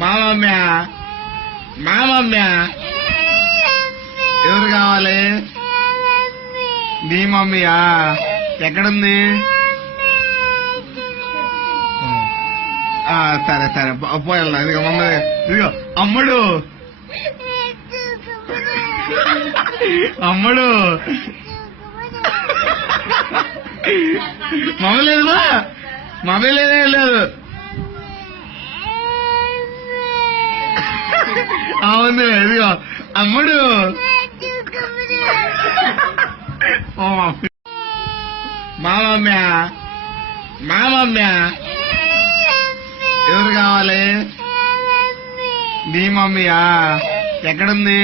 మా మమ్మీ మా మమ్మీ ఎవరు కావాలి? నీ మమ్మీయా? ఎక్కడుంది? సరే సరే పోయాల. ఇదిగో మమ్మీ, ఇదిగో అమ్ముడు అమ్ముడు. మమ్మీ లేదు, మమ్మీ లేదే లేదు. అవును, ఇదిగో అమ్ముడు. మా మమ్మీ మా మమ్మీ ఎవరు కావాలి? నీ మమ్మీయా? ఎక్కడుంది?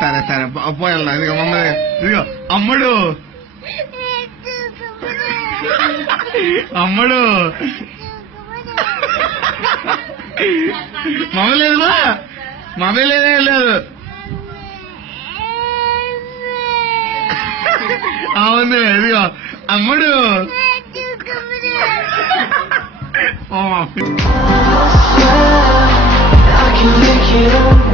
సరే సరే పోయాల. ఇదిగో మమ్మీ, ఇదిగో అమ్ముడు అమ్ముడు. మమ్మీ లేదు, మమ్మీ లేదే లేదు. అవును, ఇదిగో అమ్ముడు. I can make it up.